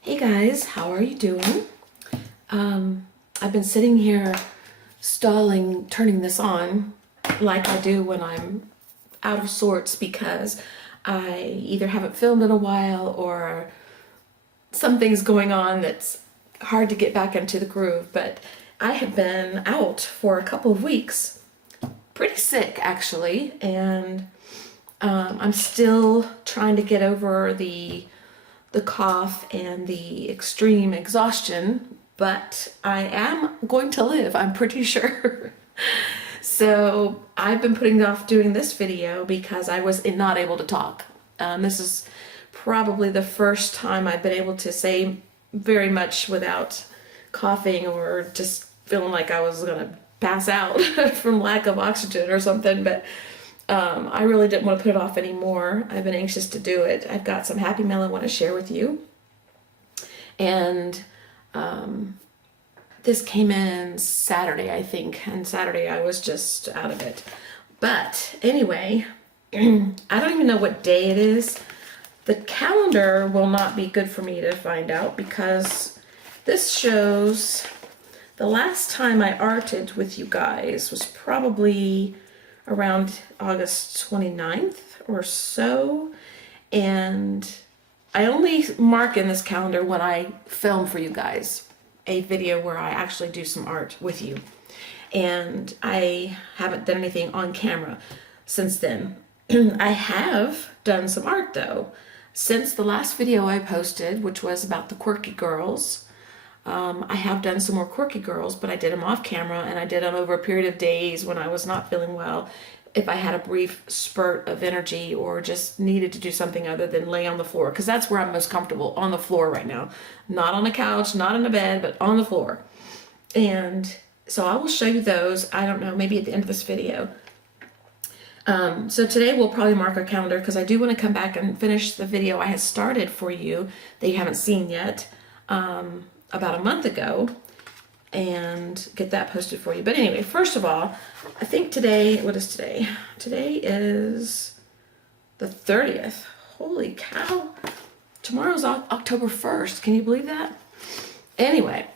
Hey guys, how are you doing? I've been sitting here stalling turning this on like I do when I'm out of sorts because I either haven't filmed in a while or something's going on that's hard to get back into the groove. But I have been out for a couple of weeks, pretty sick actually, and I'm still trying to get over the cough and the extreme exhaustion, but I am going to live, I'm pretty sure. So I've been putting off doing this video because I was not able to talk. This is probably the first time I've been able to say very much without coughing or just feeling like I was gonna pass out from lack of oxygen or something, but I really didn't want to put it off anymore. I've been anxious to do it. I've got some happy mail I want to share with you. And this came in Saturday, I think. And Saturday I was just out of it. But anyway, I don't even know what day it is. The calendar will not be good for me to find out because this shows the last time I arted with you guys was probably around August 29th or so. And I only mark in this calendar when I film for you guys a video where I actually do some art with you. And I haven't done anything on camera since then. I have done some art though. Since the last video I posted, which was about the quirky girls, I have done some more quirky girls, but I did them off camera and I did them over a period of days when I was not feeling well. If I had a brief spurt of energy or just needed to do something other than lay on the floor, because that's where I'm most comfortable, on the floor right now. Not on a couch, not in a bed, but on the floor. And so I will show you those, I don't know, maybe at the end of this video. So today we'll probably mark our calendar because I do want to come back and finish the video I had started for you that you haven't seen yet. About a month ago and get that posted for you. But anyway, first of all, I think today, what is today? Today is the 30th. Holy cow. Tomorrow's October 1st. Can you believe that? Anyway,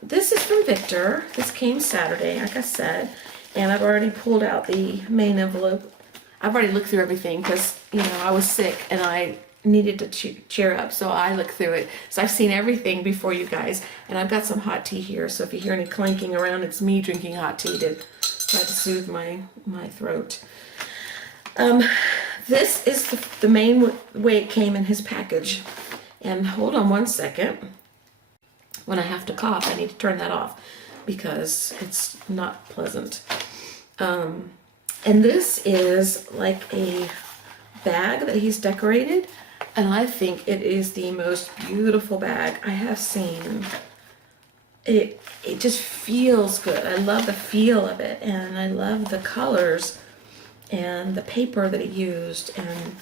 this is from Victor. This came Saturday, like I said, and I've already pulled out the main envelope. I've already looked through everything because, you know, I was sick and I needed to cheer up, so I looked through it. So I've seen everything before you guys, and I've got some hot tea here, so if you hear any clanking around, it's me drinking hot tea to try to soothe my throat. This is the main way it came in his package. And hold on one second. When I have to cough, I need to turn that off because it's not pleasant. And this is like a bag that he's decorated, and I think it is the most beautiful bag I have seen. It just feels good. I love the feel of it, and I love the colors and the paper that he used, and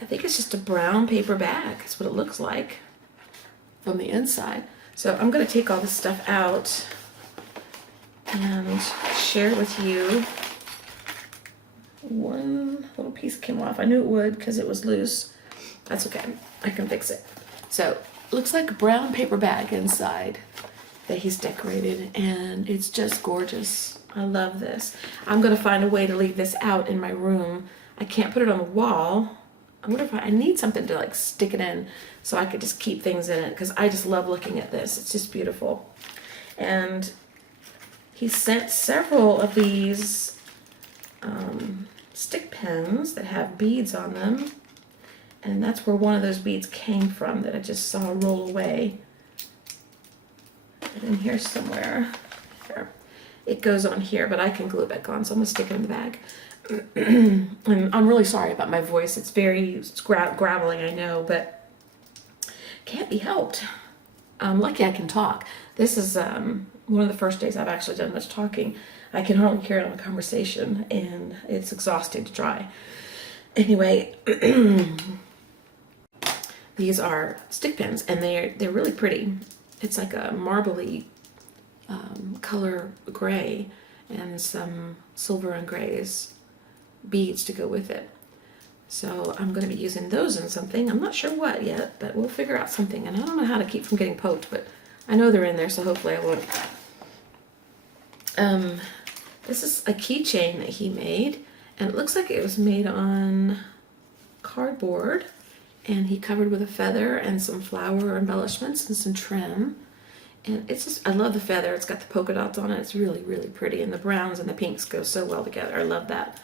I think it's just a brown paper bag. That's what it looks like from the inside. So I'm going to take all this stuff out and share it with you. One little piece came off. I knew it would because it was loose. That's okay. I can fix it. So, looks like a brown paper bag inside that he's decorated, and it's just gorgeous. I love this. I'm going to find a way to leave this out in my room. I can't put it on the wall. I wonder if I need something to like stick it in so I could just keep things in it because I just love looking at this. It's just beautiful. And he sent several of these stick pins that have beads on them, and that's where one of those beads came from that I just saw roll away. And in here somewhere, here. It goes on here, but I can glue it back on, so I'm gonna stick it in the bag. And I'm really sorry about my voice. It's very graveling, I know, but can't be helped. I'm lucky I can talk. This is one of the first days I've actually done much talking. I can hardly carry on a conversation, and it's exhausting to try. Anyway, these are stick pins, and they're really pretty. It's like a marbly color gray, and some silver and grays beads to go with it. So I'm going to be using those in something. I'm not sure what yet, but we'll figure out something. And I don't know how to keep from getting poked, but I know they're in there, so hopefully I won't. This is a keychain that he made, and it looks like it was made on cardboard, and he covered with a feather and some flower embellishments and some trim. And it's just, I love the feather. It's got the polka dots on it. It's really, really pretty. And the browns and the pinks go so well together. I love that.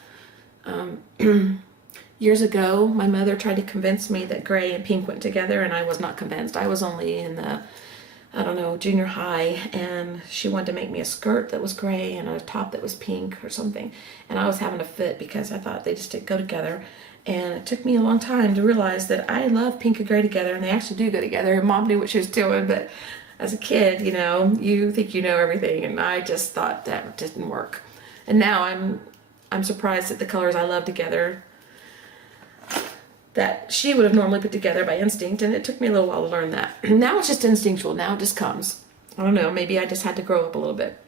Years ago, my mother tried to convince me that gray and pink went together, and I was not convinced. I was only in the, I don't know, junior high, and she wanted to make me a skirt that was gray and a top that was pink or something. And I was having a fit because I thought they just didn't go together. And it took me a long time to realize that I love pink and gray together, and they actually do go together. And Mom knew what she was doing, but as a kid, you know, you think you know everything, and I just thought that didn't work. And now I'm surprised that the colors I love together that she would have normally put together by instinct, and it took me a little while to learn that. Now it's just instinctual. Now it just comes. I don't know, maybe I just had to grow up a little bit.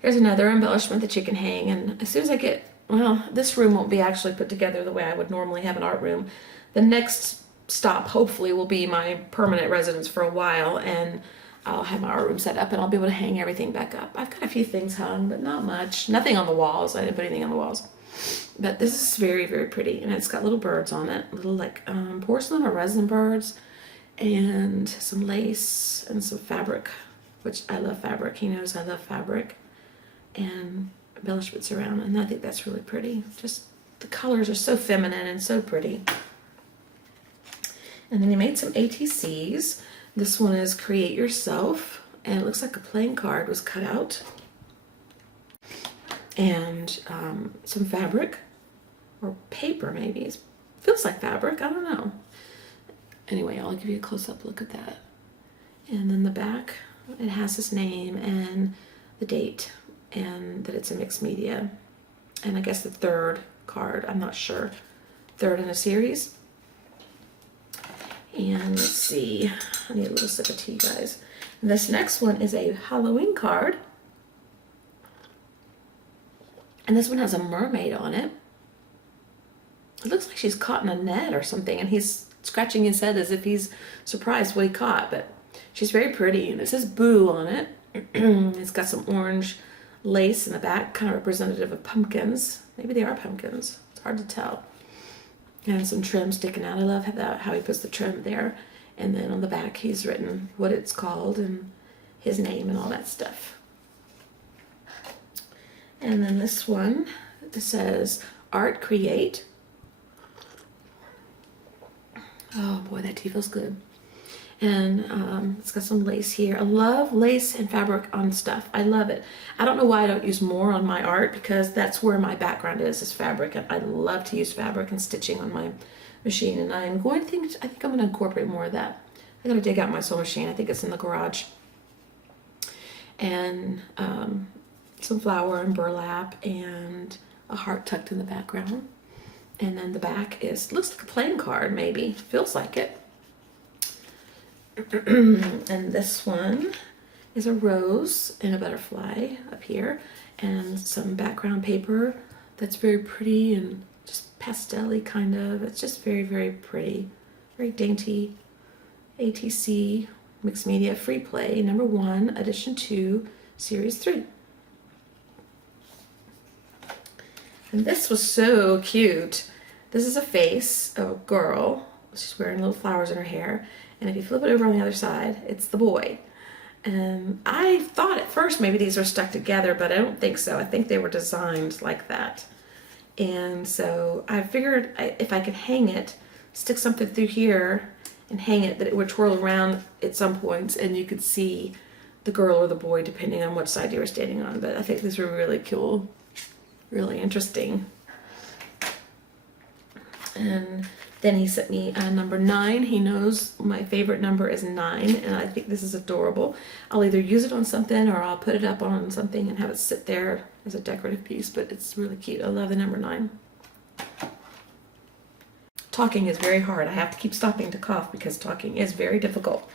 Here's another embellishment that you can hang, and as soon as I get, well, this room won't be actually put together the way I would normally have an art room. The next stop, hopefully, will be my permanent residence for a while, and I'll have my art room set up, and I'll be able to hang everything back up. I've got a few things hung, but not much. Nothing on the walls. I didn't put anything on the walls. But this is very, very pretty, and it's got little birds on it, little like porcelain or resin birds, and some lace and some fabric, which I love fabric. He knows I love fabric, and embellishments around, and I think that's really pretty. Just the colors are so feminine and so pretty. And then he made some ATCs. This one is Create Yourself, and it looks like a playing card was cut out. And some fabric, or paper maybe. It feels like fabric, I don't know. Anyway, I'll give you a close-up look at that. And then the back, it has his name and the date, and that it's a mixed media. And I guess the third card, I'm not sure. Third in a series. And let's see, I need a little sip of tea, guys. And this next one is a Halloween card. And this one has a mermaid on it. It looks like she's caught in a net or something, and he's scratching his head as if he's surprised what he caught, but she's very pretty, and it says Boo on it. It's got some orange lace in the back, kind of representative of pumpkins. Maybe they are pumpkins. It's hard to tell. And some trim sticking out. I love how he puts the trim there. And then on the back, he's written what it's called and his name and all that stuff. And then this one, it says Art Create. Oh boy, that tea feels good. And it's got some lace here. I love lace and fabric on stuff. I love it. I don't know why I don't use more on my art, because that's where my background is fabric. And I love to use fabric and stitching on my machine. And I think I'm going to incorporate more of that. I got to dig out my sewing machine. I think it's in the garage. And some flour and burlap and a heart tucked in the background. And then the back looks like a playing card, maybe. Feels like it. And this one is a rose and a butterfly up here, and some background paper that's very pretty and just pastel-y kind of. It's just very, very pretty. Very dainty. ATC, Mixed Media Free Play, number 1, edition 2, series 3. And this was so cute. This is a face of a girl. She's wearing little flowers in her hair. And if you flip it over on the other side, it's the boy. And I thought at first maybe these were stuck together, but I don't think so. I think they were designed like that. And so I figured if I could hang it, stick something through here and hang it, that it would twirl around at some points and you could see the girl or the boy depending on which side you were standing on. But I think these were really cool, really interesting. And then he sent me number 9. He knows my favorite number is 9, and I think this is adorable. I'll either use it on something or I'll put it up on something and have it sit there as a decorative piece, but it's really cute. I love the number 9. Talking is very hard. I have to keep stopping to cough because talking is very difficult.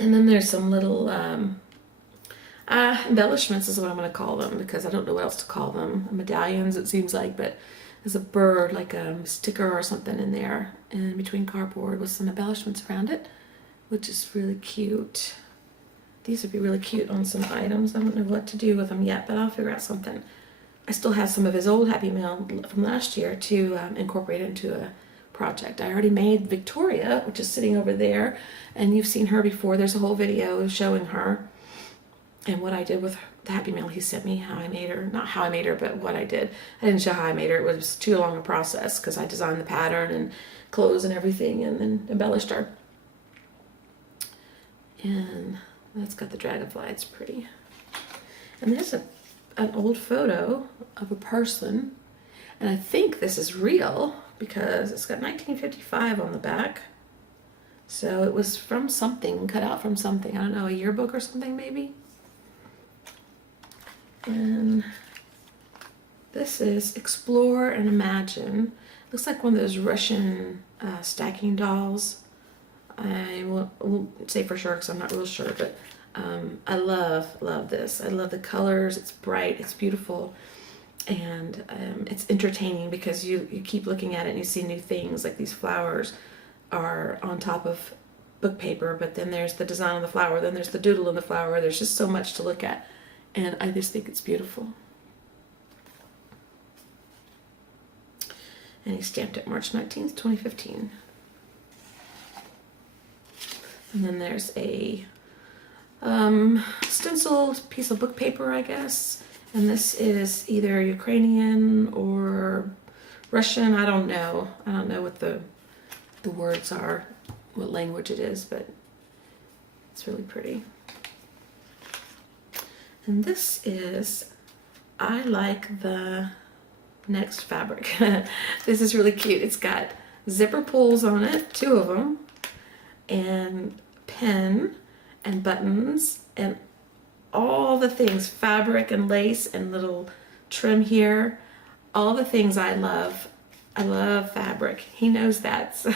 And then there's some little embellishments is what I'm going to call them, because I don't know what else to call them. Medallions, it seems like, but There's a bird, like a sticker or something in there, in between cardboard with some embellishments around it, which is really cute. These would be really cute on some items. I don't know what to do with them yet, but I'll figure out something. I still have some of his old Happy Mail from last year to incorporate into a project. I already made Victoria, which is sitting over there, and you've seen her before. There's a whole video showing her and what I did with the Happy Mail he sent me, how I made her. Not how I made her, but what I did. I didn't show how I made her. It was too long a process because I designed the pattern and clothes and everything and then embellished her. And that's got the dragonfly. It's pretty. And there's an old photo of a person, and I think this is real because it's got 1955 on the back. So it was from something, cut out from something. I don't know, a yearbook or something maybe. And this is Explore and Imagine. Looks like one of those Russian stacking dolls. I won't say for sure because I'm not real sure, but I love this. I love the colors. It's bright, it's beautiful, and it's entertaining because you keep looking at it and you see new things. Like these flowers are on top of book paper, but then there's the design on the flower, then there's the doodle in the flower. There's just so much to look at, and I just think it's beautiful. And he stamped it March 19th, 2015. And then there's a stenciled piece of book paper, I guess. And this is either Ukrainian or Russian. I don't know. I don't know what the words are, what language it is, but it's really pretty. And this is I Like the Next fabric. This is really cute. It's got zipper pulls on it, 2 of them, and pen and buttons and all the things, fabric and lace and little trim here, all the things I love. I love fabric. He knows that. So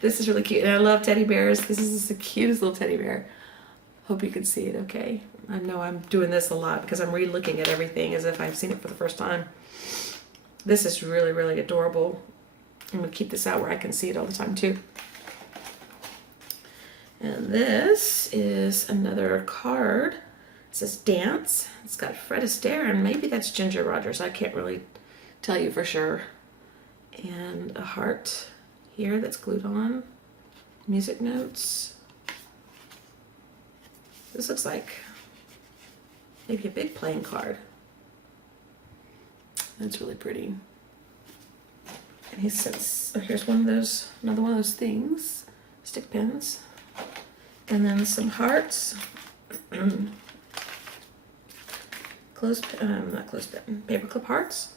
this is really cute. And I love teddy bears. This is the cutest little teddy bear. Hope you can see it okay. I know I'm doing this a lot because I'm re-looking at everything as if I've seen it for the first time. This is really, really adorable. I'm going to keep this out where I can see it all the time too. And this is another card. It says Dance. It's got Fred Astaire, and maybe that's Ginger Rogers. I can't really tell you for sure. And a heart here that's glued on. Music notes. This looks like maybe a big playing card. That's really pretty. And he says, oh, here's one of those, another one of those things, stick pins. And then some hearts. Not clothespin, paperclip hearts,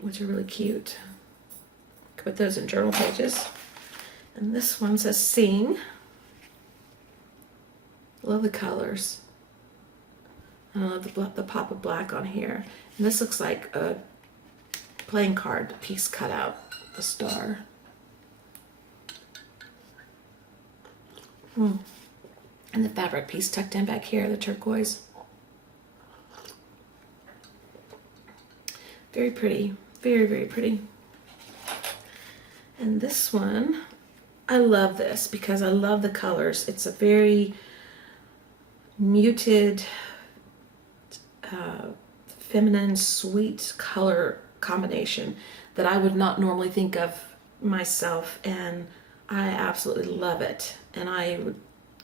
which are really cute. Could put those in journal pages. And this one says Sing. Love the colors. I love the pop of black on here. And this looks like a playing card piece cut out, a star. And the fabric piece tucked in back here, the turquoise. Very pretty, very, very pretty. And this one, I love this because I love the colors. It's a very muted, feminine, sweet color combination that I would not normally think of myself, and I absolutely love it. And I would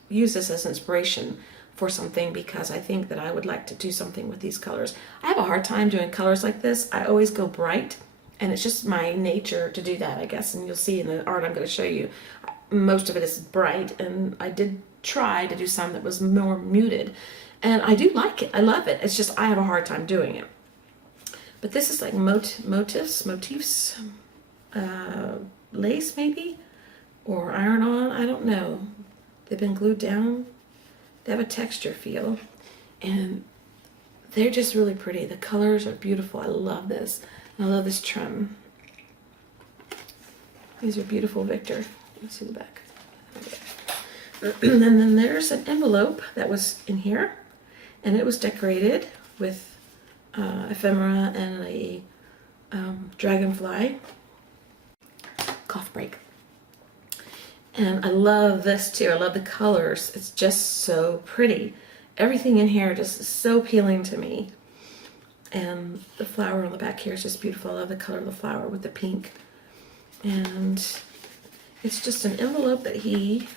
use this as inspiration for something because I think that I would like to do something with these colors. I have a hard time doing colors like this. I always go bright, and it's just my nature to do that, I guess. And you'll see in the art I'm going to show you, most of it is bright, and I did try to do some that was more muted, and I do like it. I love it. It's just I have a hard time doing it. But this is like motifs, lace maybe, or iron-on. I don't know. They've been glued down. They have a texture feel, and they're just really pretty. The colors are beautiful. I love this. I love this trim. These are beautiful, Victor. Let's see the back. And then there's an envelope that was in here, and it was decorated with ephemera and a Dragonfly cough break. And I love this too. I love the colors. It's just so pretty. Everything in here just is so appealing to me. And the flower on the back here is just beautiful. I love the color of the flower with the pink. And it's just an envelope that he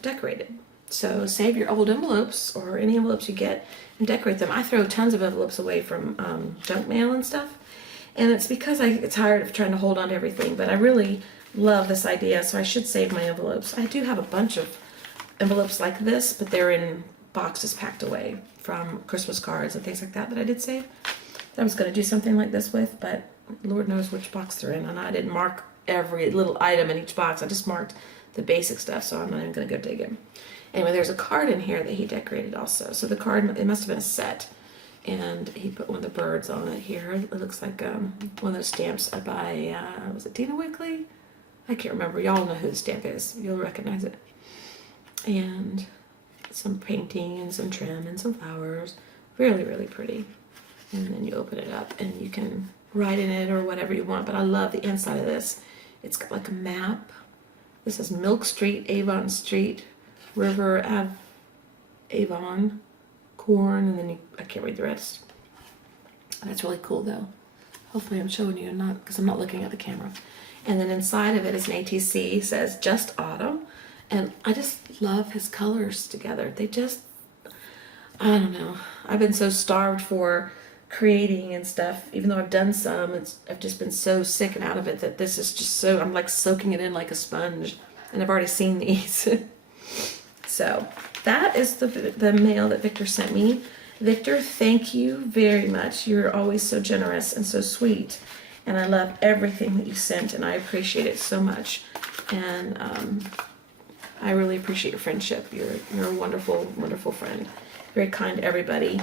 decorated. So save your old envelopes or any envelopes you get and decorate them. I throw tons of envelopes away from junk mail and stuff. And it's because I get tired of trying to hold on to everything. But I really love this idea, so I should save my envelopes. I do have a bunch of envelopes like this, but they're in boxes packed away from Christmas cards and things like that I did save. I was going to do something like this with, but Lord knows which box they're in. And I didn't mark every little item in each box. I just marked the basic stuff, so I'm not even going to go dig it. Anyway, there's a card in here that he decorated also. So the card, it must have been a set. And he put one of the birds on it here. It looks like one of those stamps by, was it Dina Wakley? I can't remember. Y'all know who the stamp is. You'll recognize it. And some painting and some trim and some flowers. Really, really pretty. And then you open it up and you can write in it or whatever you want. But I love the inside of this. It's got like a map. This is Milk Street, Avon Street, River Ave, Avon, Corn, and then I can't read the rest. That's really cool though. Hopefully I'm showing you, not because I'm not looking at the camera. And then inside of it is an ATC, says Just Autumn. And I just love his colors together. They just, I don't know. I've been so starved for creating and stuff, even though I've done some, I've just been so sick and out of it that this is just so, I'm like soaking it in like a sponge. And I've already seen these. So that is the mail that Victor sent me. Victor, thank you very much. You're always so generous and so sweet. And I love everything that you sent, and I appreciate it so much. And I really appreciate your friendship. You're a wonderful, wonderful friend. Very kind to everybody.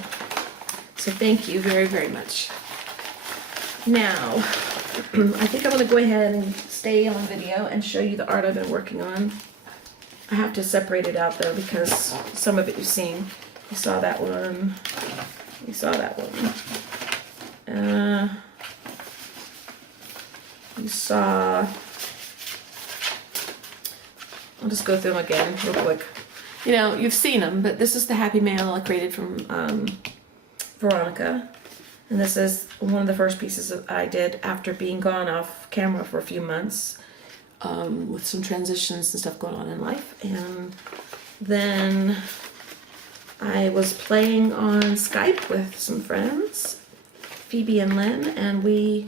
So thank you very, very much. Now, I think I'm going to go ahead and stay on video and show you the art I've been working on. I have to separate it out though, because some of it you've seen. You saw that one. You saw that one. You saw, I'll just go through them again real quick. You know, you've seen them, but this is the Happy Mail I created from Veronica. And this is one of the first pieces that I did after being gone off camera for a few months, with some transitions and stuff going on in life. And then I was playing on Skype with some friends, Phoebe and Lynn, and we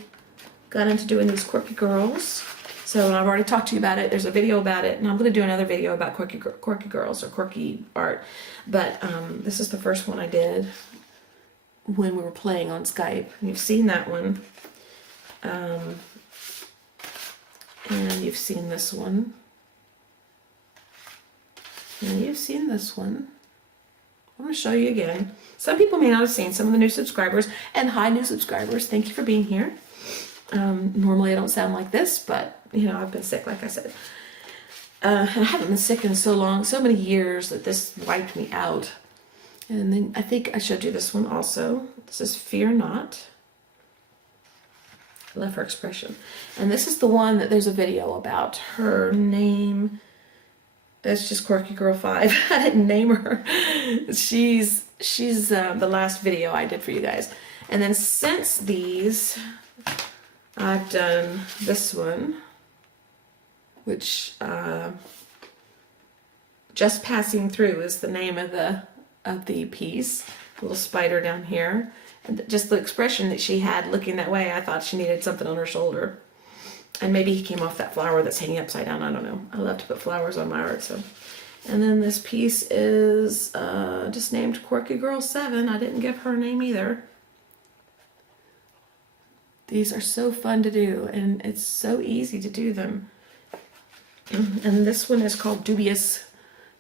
got into doing these quirky girls. So I've already talked to you about it. There's a video about it, and I'm going to do another video about quirky girls or quirky art. But this is the first one I did when we were playing on Skype. You've seen that one. And you've seen this one. And you've seen this one. I'm going to show you again. Some people may not have seen, some of the new subscribers. And hi, new subscribers. Thank you for being here. Normally I don't sound like this, but, you know, I've been sick, like I said. I haven't been sick in so long, so many years that this wiped me out. And then I think I showed you this one also. This is Fear Not. I love her expression. And this is the one that there's a video about. Her name is just Quirky Girl 5. I didn't name her. She's the last video I did for you guys. And then since these, I've done this one, which Just Passing Through is the name of the piece. A little spider down here. And just the expression that she had looking that way, I thought she needed something on her shoulder. And maybe he came off that flower that's hanging upside down. I don't know. I love to put flowers on my art. So, and then this piece is just named Quirky Girl 7. I didn't give her a name either. These are so fun to do, and it's so easy to do them. And this one is called Dubious,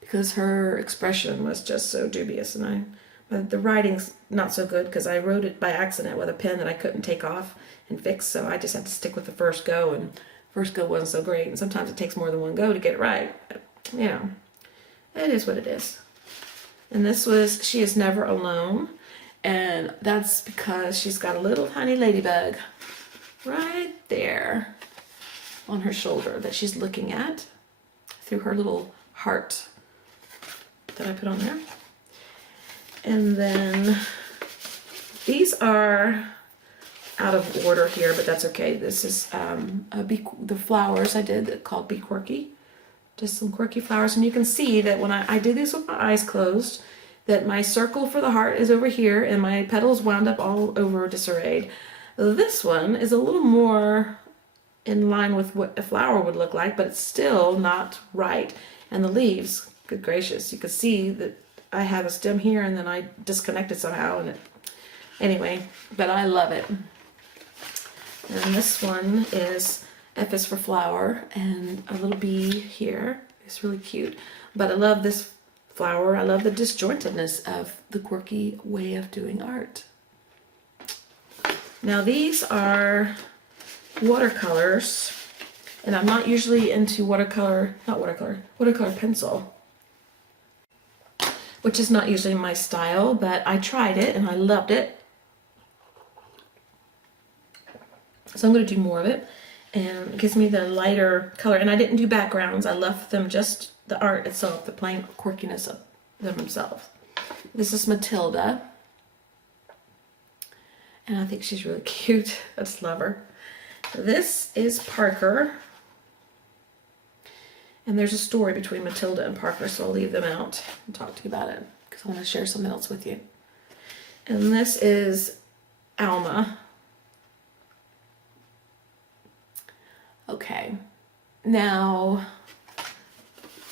because her expression was just so dubious. And the writing's not so good because I wrote it by accident with a pen that I couldn't take off and fix, so I just had to stick with the first go, and first go wasn't so great, and sometimes it takes more than one go to get it right. But, you know, it is what it is. And this was She Is Never Alone, And that's because she's got a little tiny ladybug right there on her shoulder that she's looking at through her little heart that I put on there. And then these are out of order here, but that's okay. This is the flowers I did called Be Quirky. Just some quirky flowers. And you can see that when I did these with my eyes closed, that my circle for the heart is over here and my petals wound up all over disarrayed. This one is a little more in line with what a flower would look like, but it's still not right. And the leaves, good gracious, you can see that I have a stem here and then I disconnected somehow. And anyway, but I love it. And this one is F is for flower and a little bee here. It's really cute. But I love this flower. I love the disjointedness of the quirky way of doing art. Now these are watercolors. And I'm not usually into watercolor pencil, which is not usually my style, but I tried it and I loved it. So I'm going to do more of it. And it gives me the lighter color. And I didn't do backgrounds. I left them just the art itself, the plain quirkiness of them themselves. This is Matilda. And I think she's really cute. I just love her. This is Parker. And there's a story between Matilda and Parker, so I'll leave them out and talk to you about it because I want to share something else with you. And this is Alma. Okay, now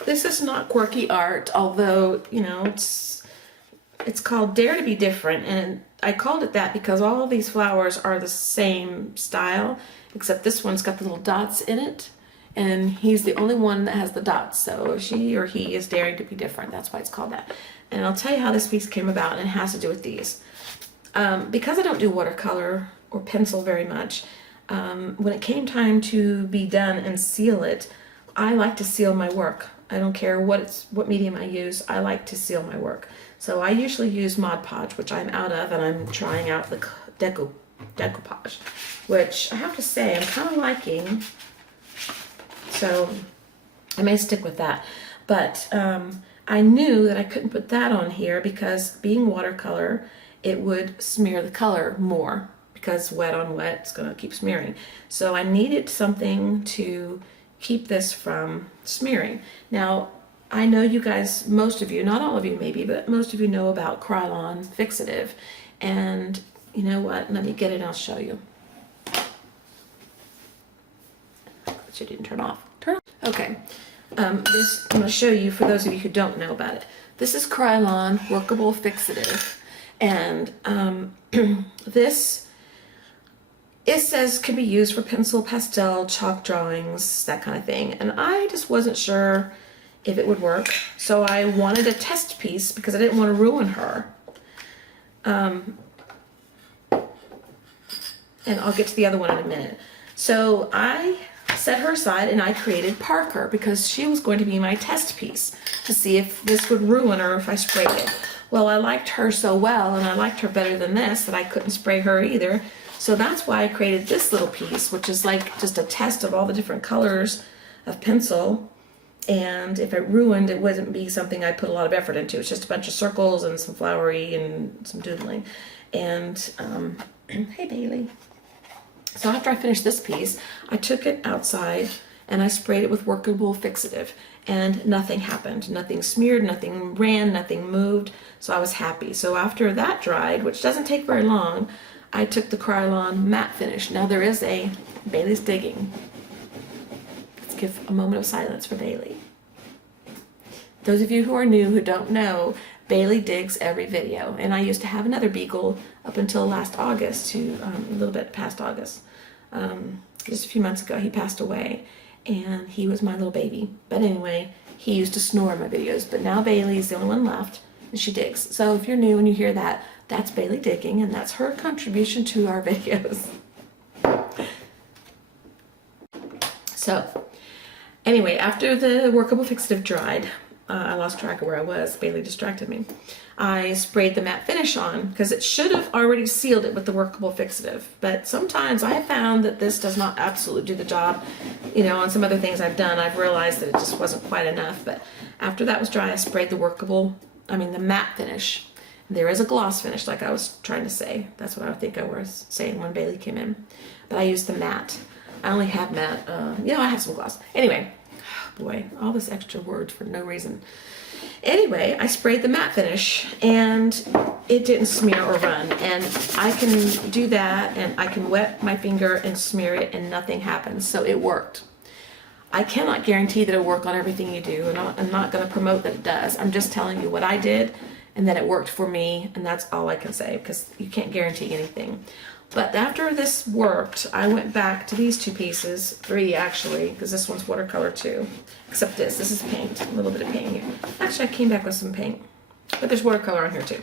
this is not quirky art, although, you know, it's called Dare to Be Different, and I called it that because all of these flowers are the same style, except this one's got the little dots in it, and he's the only one that has the dots, so she or he is daring to be different. That's why it's called that. And I'll tell you how this piece came about, and it has to do with these. Because I don't do watercolor or pencil very much, when it came time to be done and seal it, I like to seal my work. I don't care what medium I use, I like to seal my work. So I usually use Mod Podge, which I'm out of, and I'm trying out the Decoupage, which I have to say I'm kind of liking. So I may stick with that. But I knew that I couldn't put that on here because being watercolor, it would smear the color more. Because wet on wet, it's going to keep smearing. So I needed something to keep this from smearing. Now, I know you guys, most of you, not all of you maybe, but most of you know about Krylon Fixative. And you know what? Let me get it and I'll show you. But you didn't turn off. Turn off. Okay. This I'm going to show you for those of you who don't know about it. This is Krylon Workable Fixative. And this... it says can be used for pencil, pastel, chalk drawings, that kind of thing. And I just wasn't sure if it would work. So I wanted a test piece because I didn't want to ruin her. And I'll get to the other one in a minute. So I set her aside and I created Parker because she was going to be my test piece to see if this would ruin her if I sprayed it. Well, I liked her so well and I liked her better than this that I couldn't spray her either. So that's why I created this little piece, which is like just a test of all the different colors of pencil. And if it ruined, it wouldn't be something I put a lot of effort into. It's just a bunch of circles and some flowery and some doodling. And, hey Bailey. So after I finished this piece, I took it outside and I sprayed it with Workable Fixative. And nothing happened. Nothing smeared, nothing ran, nothing moved. So I was happy. So after that dried, which doesn't take very long, I took the Krylon matte finish. Now there is a Bailey's digging. Let's give a moment of silence for Bailey. Those of you who are new who don't know, Bailey digs every video. And I used to have another beagle up until last August, a little bit past August. Just a few months ago he passed away and he was my little baby. But anyway, he used to snore in my videos. But now Bailey's the only one left and she digs. So if you're new and you hear that, that's Bailey digging, and that's her contribution to our videos. So, anyway, after the Workable Fixative dried, I lost track of where I was. Bailey distracted me. I sprayed the matte finish on because it should have already sealed it with the workable fixative. But sometimes I have found that this does not absolutely do the job. You know, on some other things I've done, I've realized that it just wasn't quite enough. But after that was dry, I sprayed the matte finish. There is a gloss finish, like I was trying to say. That's what I think I was saying when Bailey came in. But I used the matte. I only have matte. I have some gloss. Anyway, boy, all this extra words for no reason. Anyway, I sprayed the matte finish and it didn't smear or run. And I can do that and I can wet my finger and smear it and nothing happens. So it worked. I cannot guarantee that it'll work on everything you do, and I'm not going to promote that it does. I'm just telling you what I did and that it worked for me, and that's all I can say because you can't guarantee anything. But after this worked, I went back to these two pieces, 3 actually, because this one's watercolor too. Except this is paint, a little bit of paint here. Actually, I came back with some paint, but there's watercolor on here too.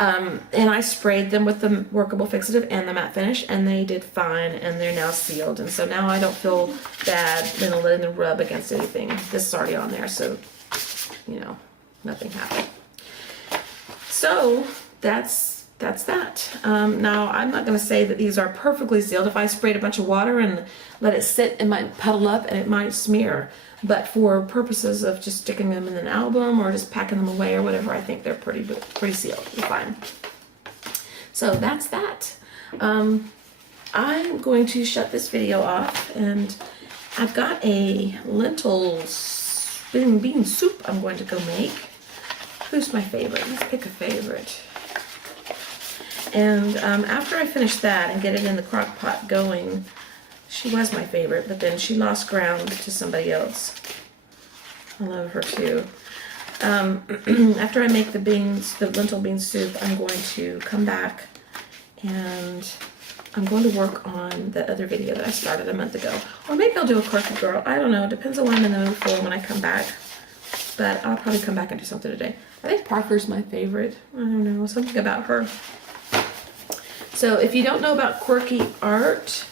And I sprayed them with the workable fixative and the matte finish, and they did fine, and they're now sealed. And so now I don't feel bad letting them rub against anything. This is already on there, so, you know, nothing happened. So that's that. Now, I'm not going to say that these are perfectly sealed. If I sprayed a bunch of water and let it sit, it might puddle up and it might smear. But for purposes of just sticking them in an album or just packing them away or whatever, I think they're pretty sealed. They're fine. So that's that. I'm going to shut this video off, and I've got a lentil bean soup I'm going to go make. Who's my favorite? Let's pick a favorite. And after I finish that and get it in the crock pot going, she was my favorite, but then she lost ground to somebody else. I love her too. After I make the lentil bean soup, I'm going to come back and I'm going to work on the other video that I started a month ago. Or maybe I'll do a quirky girl. I don't know. Depends on what I'm in the mood for when I come back. But I'll probably come back and do something today. I think Parker's my favorite. I don't know. Something about her. So if you don't know about quirky art,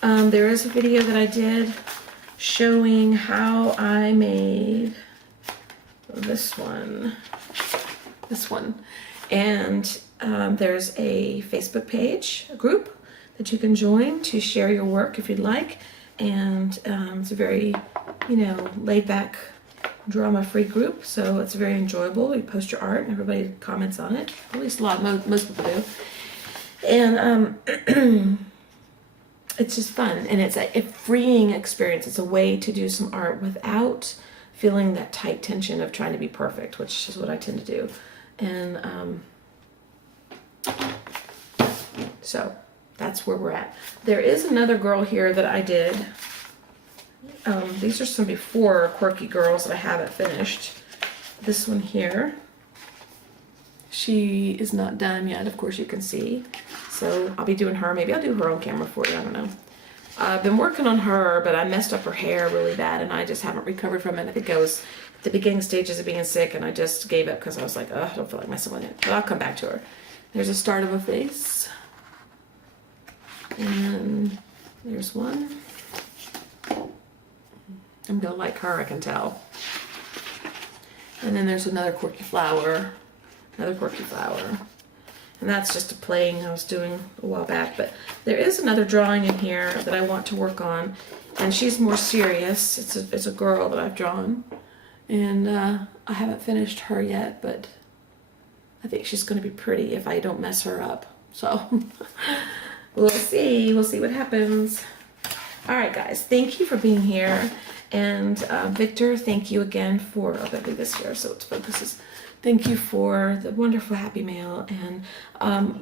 there is a video that I did showing how I made this one, and there's a Facebook page, a group that you can join to share your work if you'd like, and it's a very, laid back, drama-free group, so it's very enjoyable. You post your art and everybody comments on it, at least most people do, and it's just fun, and it's a freeing experience. It's a way to do some art without feeling that tight tension of trying to be perfect, which is what I tend to do. And so that's where we're at. There is another girl here that I did. These are some before quirky girls that I haven't finished. This one here. She is not done yet, of course you can see. So I'll be doing her. Maybe I'll do her on camera for you. I don't know. I've been working on her, but I messed up her hair really bad, and I just haven't recovered from it. I think I was at the beginning stages of being sick, and I just gave up because I was like, I don't feel like messing with it. But I'll come back to her. There's a start of a face. And there's one. I'm going to like her, I can tell. And then there's another quirky flower. Another quirky flower. And that's just a playing I was doing a while back. But there is another drawing in here that I want to work on. And she's more serious. It's a girl that I've drawn. And I haven't finished her yet, but I think she's going to be pretty if I don't mess her up. So we'll see. We'll see what happens. All right, guys. Thank you for being here. And Victor, thank you again for, I'll leave this here so it focuses. Thank you for the wonderful Happy Mail. And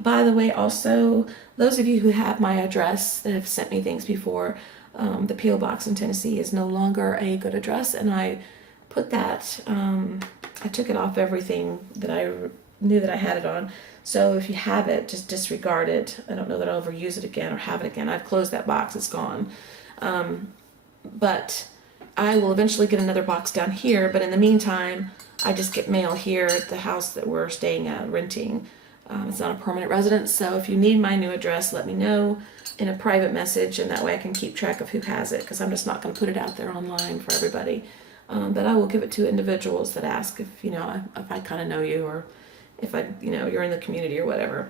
by the way, also, those of you who have my address that have sent me things before, the P.O. Box in Tennessee is no longer a good address. And I put that, I took it off everything that I knew that I had it on. So if you have it, just disregard it. I don't know that I'll ever use it again or have it again. I've closed that box. It's gone. But I will eventually get another box down here. But in the meantime, I just get mail here at the house that we're staying at, renting. It's not a permanent residence, so if you need my new address, let me know in a private message, and that way I can keep track of who has it, because I'm just not going to put it out there online for everybody. But I will give it to individuals that ask if, if I kind of know you, or if you're in the community or whatever.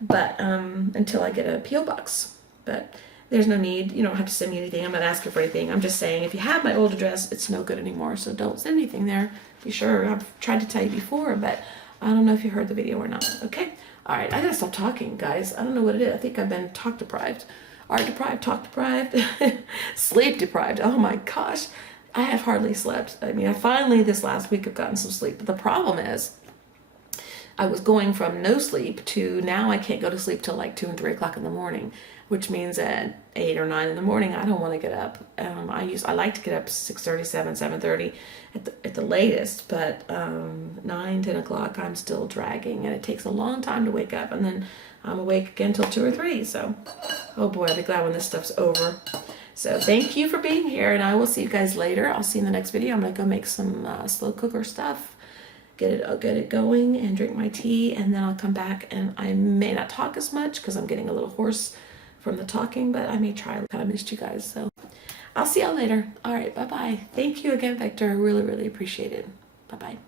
But until I get a P.O. box. But there's no need. You don't have to send me anything. I'm not asking for anything. I'm just saying if you have my old address, it's no good anymore. So don't send anything there. Be sure. I've tried to tell you before, but I don't know if you heard the video or not. Okay? All right. I got to stop talking, guys. I don't know what it is. I think I've been talk deprived. Art deprived, talk deprived, sleep deprived. Oh my gosh. I have hardly slept. I mean, I finally this last week have gotten some sleep. But the problem is I was going from no sleep to now I can't go to sleep till like 2 and 3 o'clock in the morning, which means at 8 or 9 in the morning I don't want to get up. I like to get up 6:30, 7:30 at the latest, but 9, 10 o'clock I'm still dragging, and it takes a long time to wake up, and then I'm awake again till 2 or 3. So, oh boy, I'll be glad when this stuff's over. So thank you for being here, and I will see you guys later. I'll see you in the next video. I'm gonna go make some slow cooker stuff. Get it going and drink my tea, and then I'll come back, and I may not talk as much because I'm getting a little hoarse from the talking, but I may try. I kind of missed you guys, so I'll see y'all later. All right, bye-bye. Thank you again, Victor. I really, really appreciate it. Bye-bye.